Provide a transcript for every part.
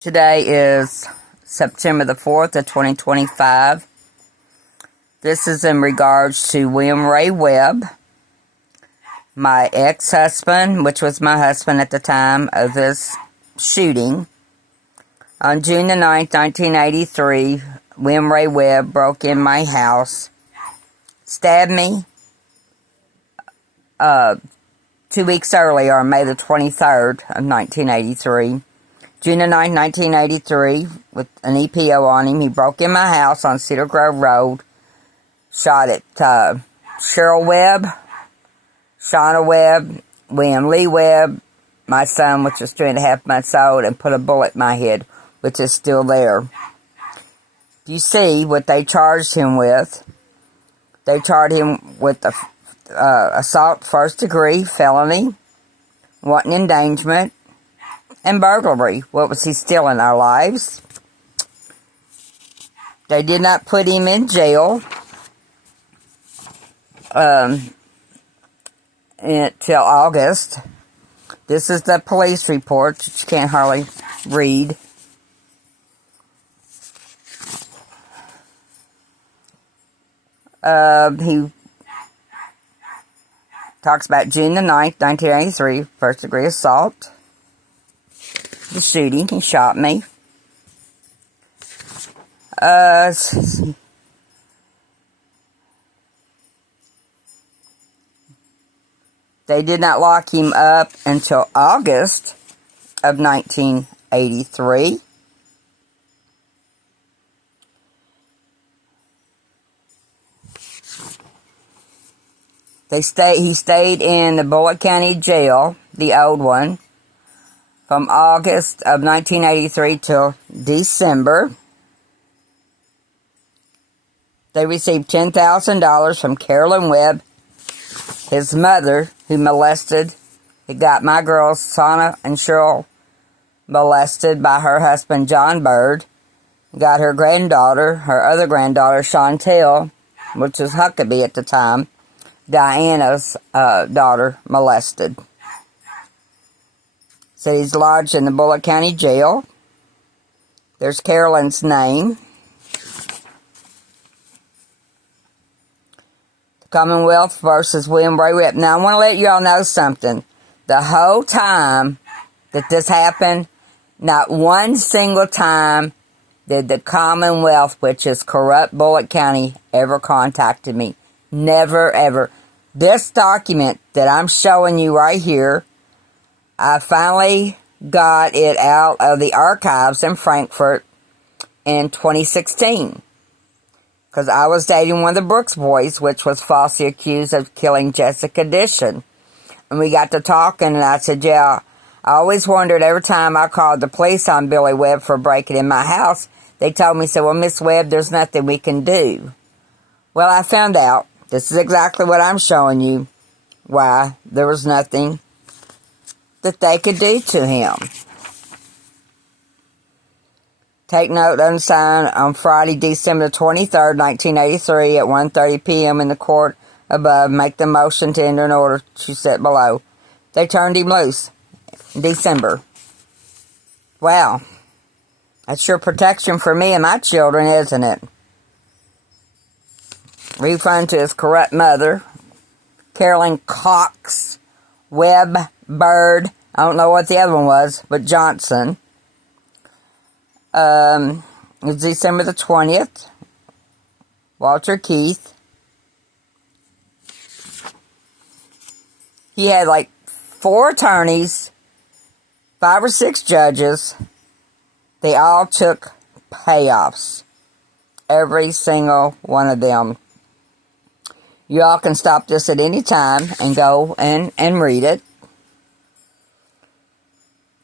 Today is September the 4th of 2025. This is in regards to William Ray Webb, my ex-husband, which was my husband at the time of this shooting. On June the 9th, 1983, William Ray Webb broke in my house, stabbed me 2 weeks earlier on May the 23rd of 1983. June the 9th, 1983, with an EPO on him. He broke in my house on Cedar Grove Road, shot at Cheryl Webb, Shauna Webb, William Lee Webb, my son, which was 3.5 months old, and put a bullet in my head, which is still there. You see what they charged him with. They charged him with assault first degree felony, wanton endangerment, and burglary. What was he stealing? Our lives? They did not put him in jail until August. This is the police report that you can't hardly read. He talks about June the 9th, 1983, first degree assault. The shooting, he shot me. They did not lock him up until August of 1983. He stayed in the Bullitt County Jail, the old one, from August of 1983 till December. They received $10,000 from Carolyn Webb, his mother, who molested. He got my girls, Sana and Cheryl, molested by her husband, John Bird. He got her granddaughter, her other granddaughter, Chantel, which was Huckabee at the time, Diana's daughter, molested. Said he's lodged in the Bullitt County Jail. There's Carolyn's name. The Commonwealth versus William Ray Webb. Now, I want to let you all know something. The whole time that this happened, not one single time did the Commonwealth, which is corrupt Bullitt County, ever contacted me. Never, ever. This document that I'm showing you right here, I finally got it out of the archives in Frankfurt in 2016. Because I was dating one of the Brooks boys, which was falsely accused of killing Jessica Dishon. And we got to talking, and I said, yeah, I always wondered every time I called the police on Billy Webb for breaking in my house, they told me, well, Miss Webb, there's nothing we can do. Well, I found out. This is exactly what I'm showing you, why there was nothing that they could do to him. Take note, unsigned on Friday, December 23rd, 1983 at 1:30 p.m. in the court above. Make the motion to enter an order to set below. They turned him loose in December. Wow. That's sure protection for me and my children, isn't it? Refund to his corrupt mother, Carolyn Cox Webb Bird, I don't know what the other one was, but Johnson. It was December the 20th. Walter Keith. He had like 4 attorneys, 5 or 6 judges. They all took payoffs. Every single one of them. You all can stop this at any time and go and read it.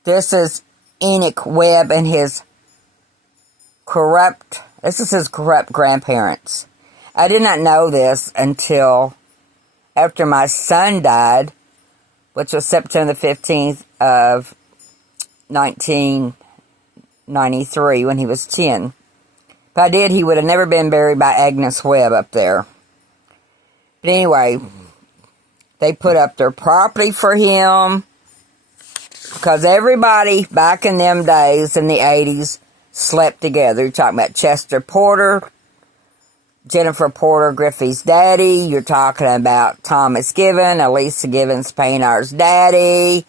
This is Enoch Webb and his corrupt grandparents. I did not know this until after my son died, which was September the 15th of 1993 when he was 10. If I did, he would have never been buried by Agnes Webb up there. But anyway, they put up their property for him. Because everybody back in them days, in the 80s, slept together. You're talking about Chester Porter, Jennifer Porter, Griffey's daddy. You're talking about Thomas Given, Elisa Given's Painter's daddy.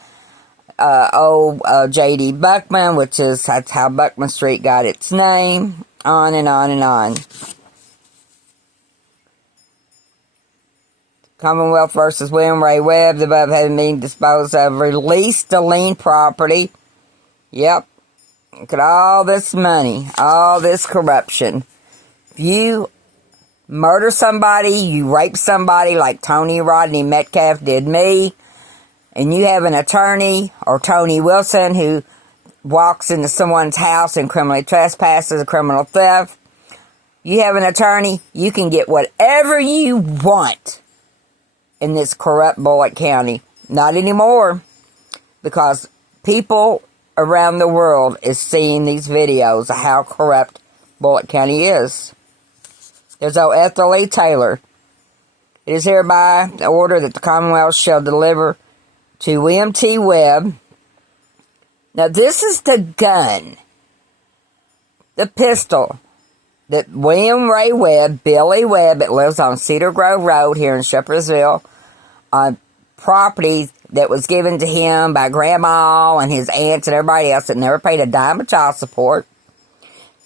J.D. Buckman, that's how Buckman Street got its name. On and on and on. Commonwealth versus William Ray Webb, the above having been disposed of, released the lien property. Yep. Look at all this money, all this corruption. If you murder somebody, you rape somebody like Tony Rodney Metcalfe did me, and you have an attorney, or Tony Wilson, who walks into someone's house and criminally trespasses, a criminal theft, you have an attorney, you can get whatever you want in this corrupt Bullitt County. Not anymore, because people around the world is seeing these videos of how corrupt Bullitt County is. There's old Ethel Lee Taylor. It is hereby the order that the Commonwealth shall deliver to William T. Webb. Now this is the gun, the pistol, that William Ray Webb, Billy Webb, that lives on Cedar Grove Road here in Shepherdsville, on property that was given to him by Grandma and his aunts and everybody else that never paid a dime of child support.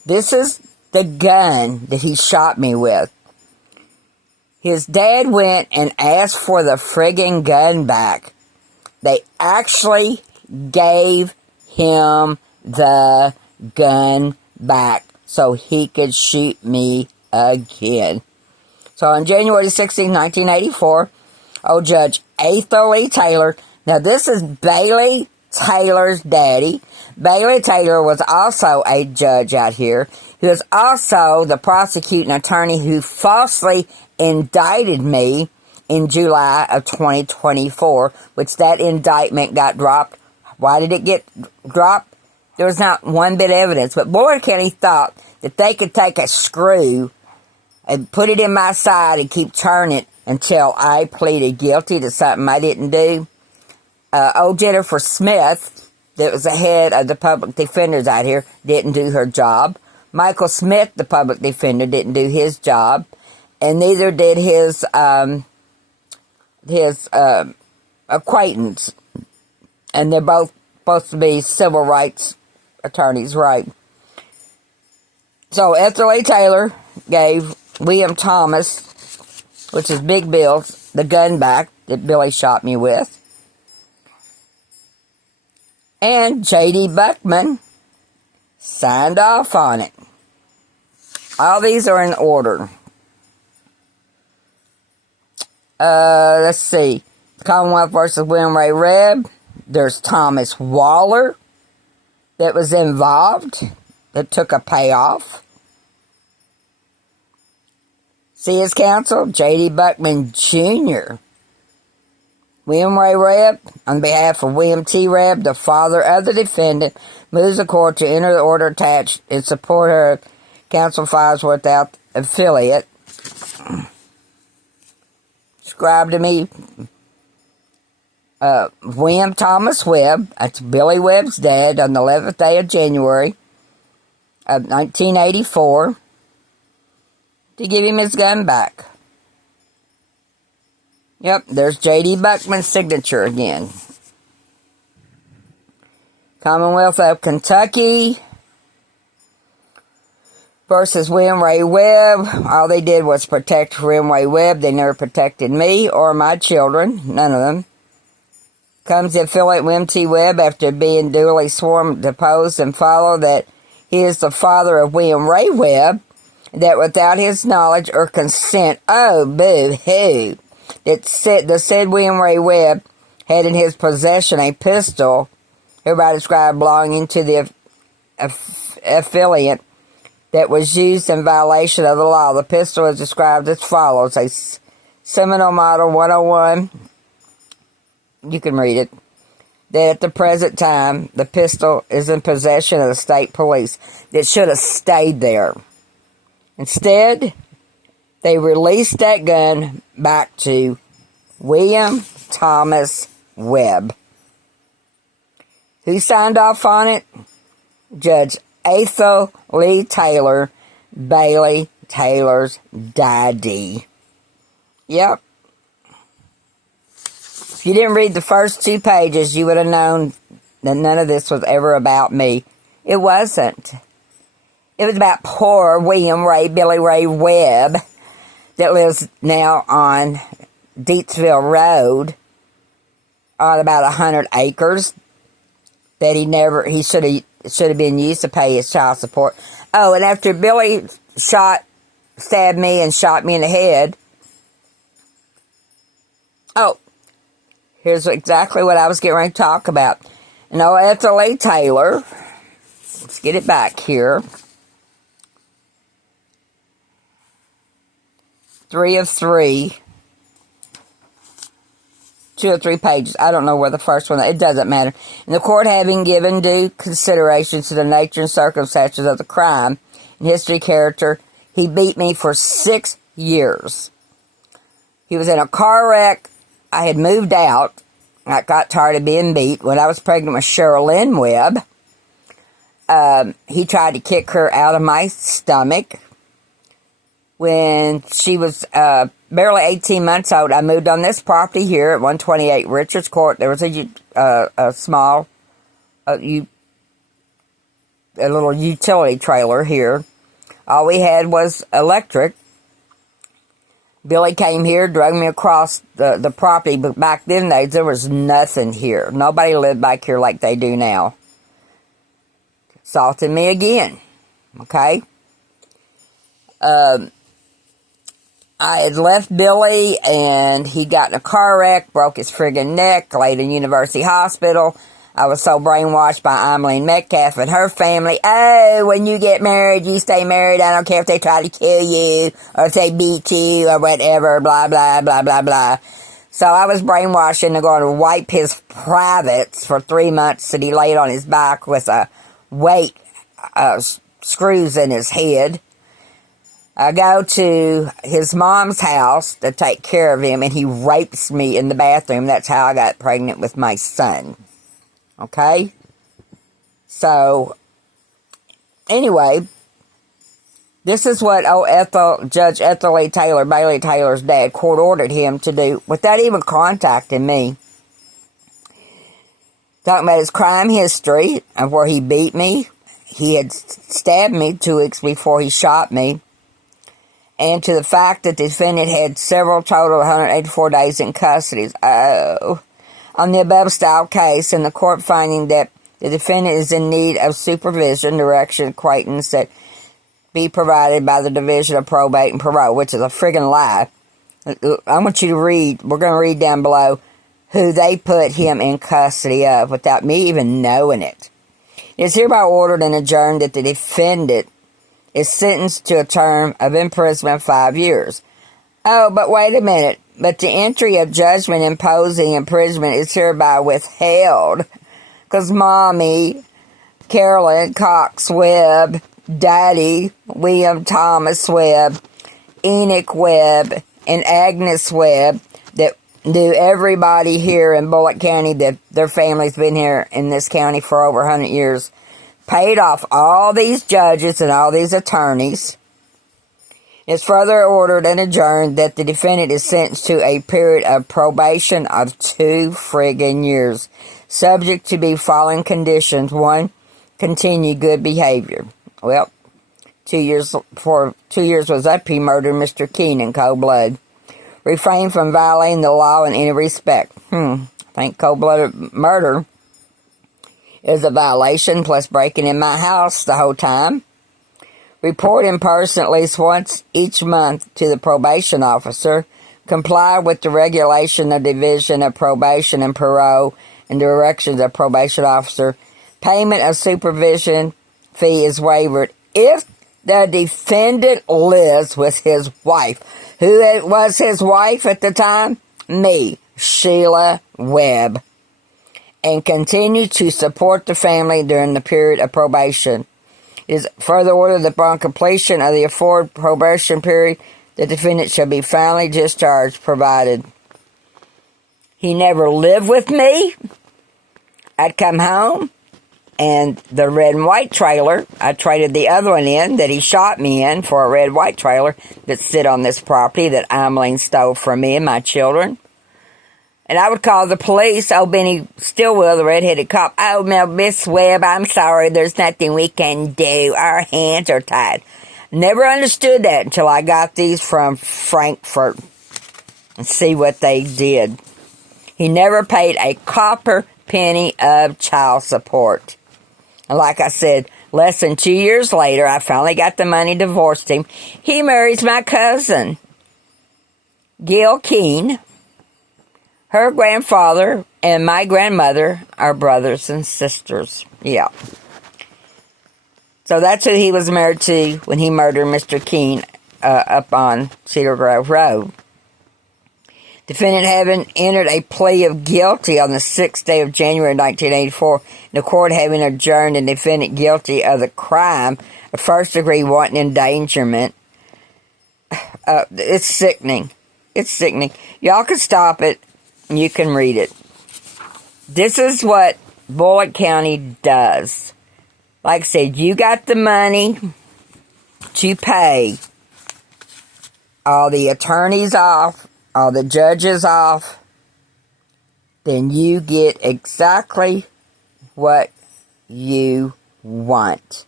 This is the gun that he shot me with. His dad went and asked for the friggin' gun back. They actually gave him the gun back so he could shoot me again. So on January 16, 1984, old Judge Ethel Lee Taylor. Now this is Bailey Taylor's daddy. Bailey Taylor was also a judge out here. He was also the prosecuting attorney who falsely indicted me in July of 2024, which that indictment got dropped. Why did it get dropped? There was not one bit of evidence, but Bullitt County thought that they could take a screw and put it in my side and keep turning it until I pleaded guilty to something I didn't do. Old Jennifer Smith, that was the head of the public defenders out here, didn't do her job. Michael Smith, the public defender, didn't do his job, and neither did his acquaintance. And they're both supposed to be civil rights attorneys, right? So Ethel Lee Taylor gave William Thomas, which is Big Bill's, the gun back that Billy shot me with. And J.D. Buckman signed off on it. All these are in order. Let's see. Commonwealth versus William Ray Webb. There's Thomas Waller that was involved, that took a payoff. See his counsel, J.D. Buckman Jr. William Ray Webb, on behalf of William T. Webb, the father of the defendant, moves the court to enter the order attached in support of counsel files without affiliate. Described to me, William Thomas Webb, that's Billy Webb's dad, on the 11th day of January of 1984, to give him his gun back. Yep, there's J.D. Buckman's signature again. Commonwealth of Kentucky versus William Ray Webb. All they did was protect William Ray Webb. They never protected me or my children. None of them. Comes the affiliate William T. Webb after being duly sworn, deposed, and follow that he is the father of William Ray Webb, that without his knowledge or consent, oh, boo-hoo, that the said William Ray Webb had in his possession a pistol, hereby described belonging to the affiliate, that was used in violation of the law. The pistol is described as follows: a Seminole Model 101, you can read it, that at the present time, the pistol is in possession of the state police. That should have stayed there. Instead, they released that gun back to William Thomas Webb. Who signed off on it? Judge Ethel Lee Taylor, Bailey Taylor's daddy. Yep. If you didn't read the first 2 pages, you would have known that none of this was ever about me. It wasn't. It was about poor Billy Ray Webb, that lives now on Deatsville Road on about 100 acres that he should have been used to pay his child support. Oh, and after Billy stabbed me and shot me in the head. Oh, here's exactly what I was getting ready to talk about. No, Ethel Lee Taylor. Let's get it back here. 3 of 3. 2 or 3 pages. I don't know where the first one, it doesn't matter. In the court, having given due consideration to the nature and circumstances of the crime and history character, he beat me for 6 years. He was in a car wreck. I had moved out. I got tired of being beat when I was pregnant with Sherilyn Webb. He tried to kick her out of my stomach. When she was barely 18 months old, I moved on this property here at 128 Richards Court. There was a small, a little utility trailer here. All we had was electric. Billy came here, drug me across the property, but back then there was nothing here. Nobody lived back here like they do now. Assaulted me again. Okay? I had left Billy, and he got in a car wreck, broke his friggin' neck, laid in University Hospital. I was so brainwashed by Emmeline Metcalfe and her family. Oh, when you get married, you stay married. I don't care if they try to kill you, or if they beat you, or whatever, blah, blah, blah, blah, blah. So I was brainwashed into going to wipe his privates for 3 months that he laid on his back with a weight, screws in his head. I go to his mom's house to take care of him, and he rapes me in the bathroom. That's how I got pregnant with my son. Okay? So, anyway, this is what Judge Ethel Lee Taylor, Bailey Taylor's dad, court ordered him to do without even contacting me. Talking about his crime history of where he beat me. He had stabbed me 2 weeks before he shot me. And to the fact that the defendant had several total 184 days in custody. Oh. On the above style case, and the court finding that the defendant is in need of supervision, direction, acquaintance that be provided by the Division of Probate and Parole, which is a friggin' lie. I want you to read, we're going to read down below, who they put him in custody of without me even knowing it. It is hereby ordered and adjourned that the defendant is sentenced to a term of imprisonment of 5 years. Oh, but wait a minute. But the entry of judgment imposing imprisonment is hereby withheld. Because Mommy, Carolyn Cox Webb, Daddy, William Thomas Webb, Enoch Webb, and Agnes Webb, that knew everybody here in Bullitt County, that their family's been here in this county for over 100 years, paid off all these judges and all these attorneys. It's further ordered and adjourned that the defendant is sentenced to a period of probation of 2 friggin' years, subject to the following conditions. 1, continue good behavior. Well, 2 years was up, he murdered Mr. Keenan, cold blood. Refrain from violating the law in any respect. I think cold-blooded murder is a violation, plus breaking in my house the whole time. Report in person at least once each month to the probation officer. Comply with the regulation of Division of Probation and Parole and directions of probation officer. Payment of supervision fee is waived if the defendant lives with his wife. Who was his wife at the time? Me, Sheila Webb. And continue to support the family during the period of probation. It is further ordered that upon completion of the afforded probation period, the defendant shall be finally discharged, provided he never lived with me. I'd come home, and the red and white trailer, I traded the other one in that he shot me in for a red and white trailer that sit on this property that Eileen stole from me and my children. And I would call the police. Oh, Benny Stillwell, the red-headed cop. Oh, Miss Webb, I'm sorry. There's nothing we can do. Our hands are tied. Never understood that until I got these from Frankfurt and see what they did. He never paid a copper penny of child support. And like I said, less than 2 years later, I finally got the money, divorced him. He marries my cousin, Gail Keene. Her grandfather and my grandmother are brothers and sisters. Yeah. So that's who he was married to when he murdered Mr. Keene up on Cedar Grove Road. Defendant having entered a plea of guilty on the 6th day of January 1984, the court having adjourned the defendant guilty of the crime of first-degree wanton endangerment. It's sickening. It's sickening. Y'all can stop it. You can read it. This is what Bullitt County does. Like I said, you got the money to pay all the attorneys off, all the judges off, then you get exactly what you want.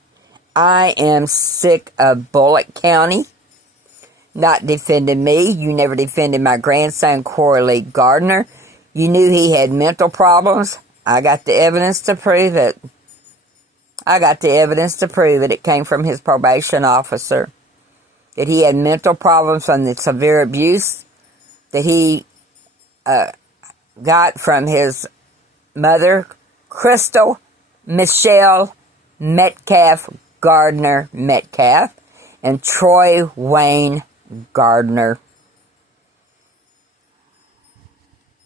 I am sick of Bullitt County not defending me. You never defended my grandson, Corey Lee Gardner. You knew he had mental problems. I got the evidence to prove it. It came from his probation officer. That he had mental problems from the severe abuse that he got from his mother, Crystal Michelle Metcalfe-Gardner Metcalfe, and Troy Wayne Gardner